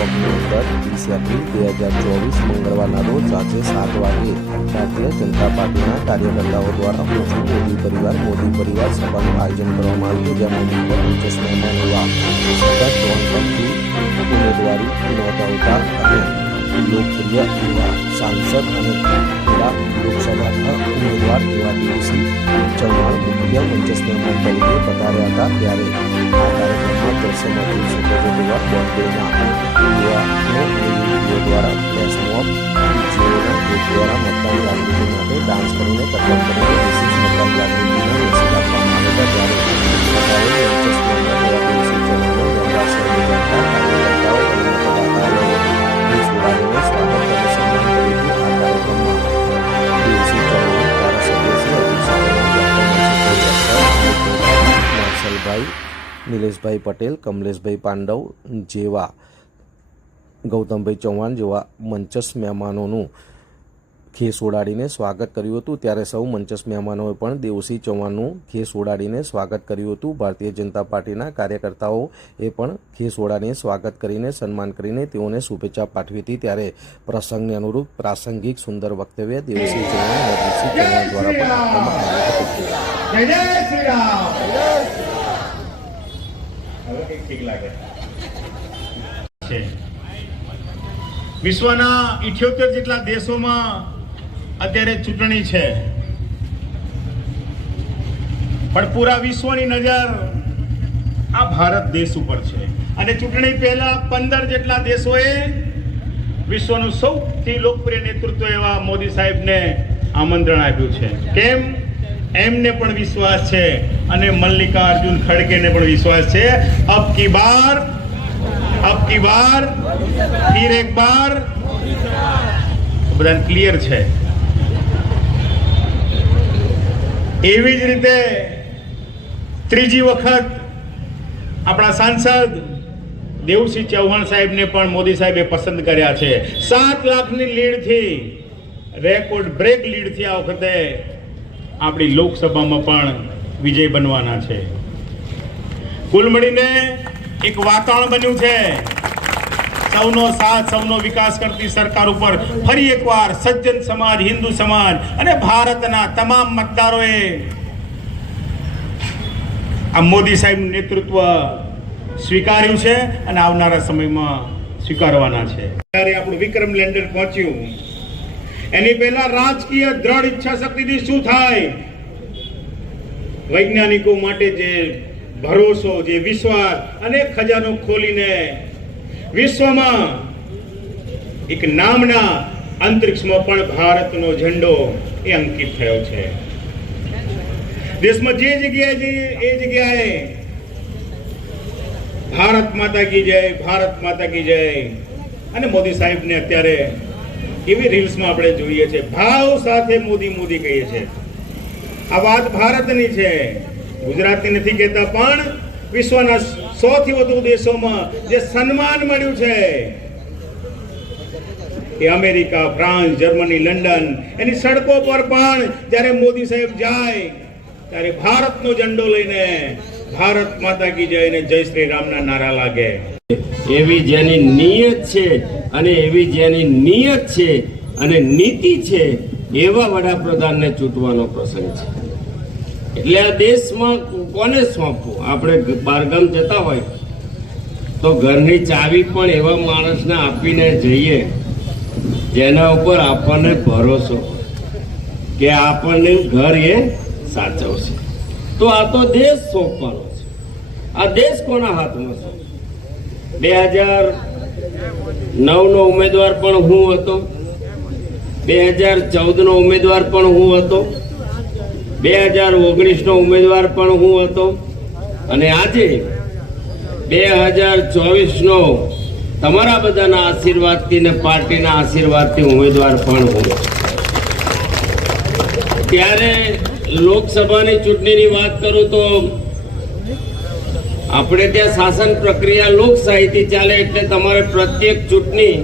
October 30 April 2024 મંગળવારના રોજ સાંજે 7 વાગે ભારતીય જનતા પાર્ટીના કાર્યકર્તાઓ દ્વારા મોદી પરિવાર સભાનું આયોજન કરવામાં આવ્યું, જેમાં મુખ્ય વિશેષ મહેમાન એવા સતત 3 ટર્મથી ઉમેદવારી નોંધાવતા અને લોકપ્રિય એવા સાંસદ અને લોકસભાના ઉમેદવાર એવા દેવસિંહ ચૌહાણ મુખ્ય મંચસ્થ મહેમાન તરીકે પધાર્યા હતા। ત્યારે આ કાર્યક્રમમાં દર્શનાર્થી સભ્યો દ્વારા બોમ્બેના યુવાનો દ્વારા ફ્લેશ મોબ જેઓના ગ્રુપ દ્વારા મતદાન જાગૃતિ માટે ડાન્સ કરીને તદ્દન કરીને વિશેષ મતદાન જાગૃતિને મેસેજ આપવામાં આવ્યા હતા। ત્યારે મંચસ્થ મહેમાન એવા દેવસિંહ ચૌહાણે ગંગા શહેરની જનતા કાર્યકર્તાઓ અને મતદાતાઓને જોડાઈને સ્વાગત અને સન્માન કર્યું હતું। આ કાર્યક્રમમાં દેવસિંહ ચૌહાણ ધારાસભ્ય માર્શલભાઈ, નિલેશભાઈ પટેલ, કમલેશભાઈ પાંડવ જેવા ગૌતમભાઈ ચૌહાણ જેવા મંચસ્થ મહેમાનોનું ખેસ ઉડાડીને સ્વાગત કર્યું હતું। ત્યારે સૌ મંચસ્થ મહેમાનોએ પણ દેવસિંહ ચૌહાણનું ખેસ ઉડાડીને સ્વાગત કર્યું હતું। ભારતીય જનતા પાર્ટીના કાર્યકર્તાઓએ પણ ખેસ ઉડાડીને સ્વાગત કરીને સન્માન કરીને તેઓને શુભેચ્છા પાઠવી હતી। ત્યારે પ્રસંગને અનુરૂપ પ્રાસંગિક સુંદર વક્તવ્ય દેવસિંહ ચૌહાણ અને દેવસિંહ ચૌહાણ દ્વારા પણ આપવામાં આવ્યું હતું। વિશ્વના 78 જેટલા દેશોમાં અત્યારે ચૂંટણી છે, પણ પૂરા વિશ્વની નજર આ ભારત દેશ ઉપર છે અને ચૂંટણી પહેલા 15 જેટલા દેશોએ વિશ્વનું સૌથી લોકપ્રિય નેતૃત્વ એવા મોદી સાહેબને આમંત્રણ આપ્યું છે। કેમ? એમને પણ વિશ્વાસ છે અને મલ્લિકાર્જુન ખડગેને પણ વિશ્વાસ છે। અબ કી બાર ફિર એક બાર બધાને ક્લિયર છે। એવી જ રીતે ત્રીજી વખત આપણા સાંસદ દેવસિંહ ચૌહાણ સાહેબને પણ મોદી સાહેબે પસંદ કર્યા છે। 7 લાખની લીડથી, રેકોર્ડ બ્રેક લીડથી આ વખતે આપણી લોકસભામાં પણ વિજય બનવાના છે। કુલ મળીને એક વાતાવરણ બન્યું છે સૌનો સાથ, સૌનો વિકાસ કરતી સરકાર ઉપર ફરી એકવાર સજ્જન સમાજ, હિન્દુ સમાજ અને ભારતના તમામ મતદારોએ આ મોદી સાહેબનું નેતૃત્વ સ્વીકાર્યું છે અને આવનારા સમયમાં સ્વીકારવાના છે। ત્યારે આપણું વિક્રમ લેન્ડર પહોંચ્યું, એની પહેલા રાજકીય દ્રઢ ઈચ્છા શક્તિથી શું થાય, વૈજ્ઞાનિકો માટે જે ભરોસો, જે વિશ્વાસ અને ખજાનો ખોલીને વિશ્વમાં એક નામના અંતરિક્ષમાં પણ ભારતનો ઝંડો એ અંકિત થયો છે। દેશમાં જે જગ્યાએ જઈએ એ જગ્યાએ ભારત માતા કી જય, ભારત માતા કી જય અને મોદી સાહેબને અત્યારે એવી રીલ્સમાં આપણે જોઈએ છે, ભાવ સાથે મોદી મોદી કહીએ છે। આ વાત ભારતની છે, ગુજરાતની નથી કહેતા, પણ વિશ્વના 100 થી વધુ દેશોમાં જે સન્માન મળ્યું છે એ અમેરિકા, ફ્રાન્સ, જર્મની, લંડન, એની સડકો પર પણ જ્યારે મોદી સાહેબ જાય ત્યારે ભારતનો ઝંડો લઈને ભારત માતા કી જય ને જય શ્રી રામના નારા લાગે। એવી જેની નિયત છે અને એવી જેની નિયત છે અને નીતિ છે એવા વડાપ્રધાનને ચૂંટવાનો પ્રસંગ છે। એટલે આ દેશમાં કોને સોંપવું? આપણે બહારગામ જતા હોય તો ઘરની ચાવી પણ એવા માણસને આપીને જઈએ જેના ઉપર આપણને ભરોસો કે આપણને ઘર એ સાચવશે। તો આ તો દેશ સોંપવાનો છે। આ દેશ કોના હાથમાં છે? 2009નો ઉમેદવાર પણ હું હતો, 2014નો ઉમેદવાર પણ હું હતો, 2019નો ઉમેદવાર પણ હું હતો અને આજે 2024નો તમારા બધાના આશીર્વાદથી ને પાર્ટીના આશીર્વાદથી ઉમેદવાર પણ હું। ત્યારે લોકસભાની ચૂંટણીની વાત કરું તો આપણે ત્યાં શાસન પ્રક્રિયા લોકશાહીથી ચાલે, એટલે તમારે પ્રત્યેક ચૂંટણી